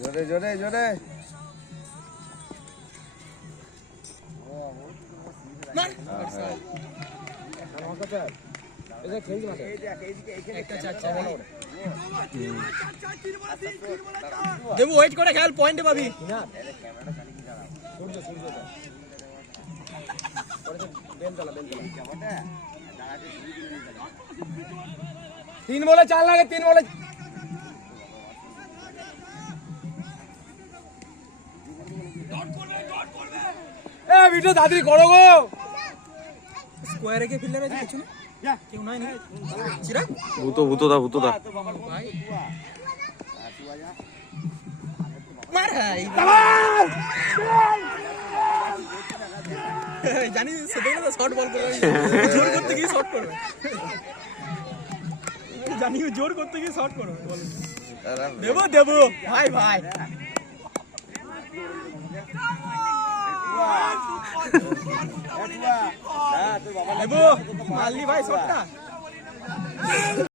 জোরে জোরে জোরে দেবু ওয়েট করে খেল, পয়েন্টে পাবি। তিন বলে 4 লাগে, 3 বলে ভিডিও তাড়াতাড়ি করো গো। স্কোয়ারে কে ফিল্ডার আছে কিছু না, কেউ নাই না চিরা ভূতদা ভাই মার হাই জানি সেটাই না, শর্ট বল করবে, জোর করতে গিয়ে শর্ট করবে, জানি জোর করতে গিয়ে শর্ট করবে। দেবো দেবো ভাই ভাই দেবো মারলি ভাই শর্টটা।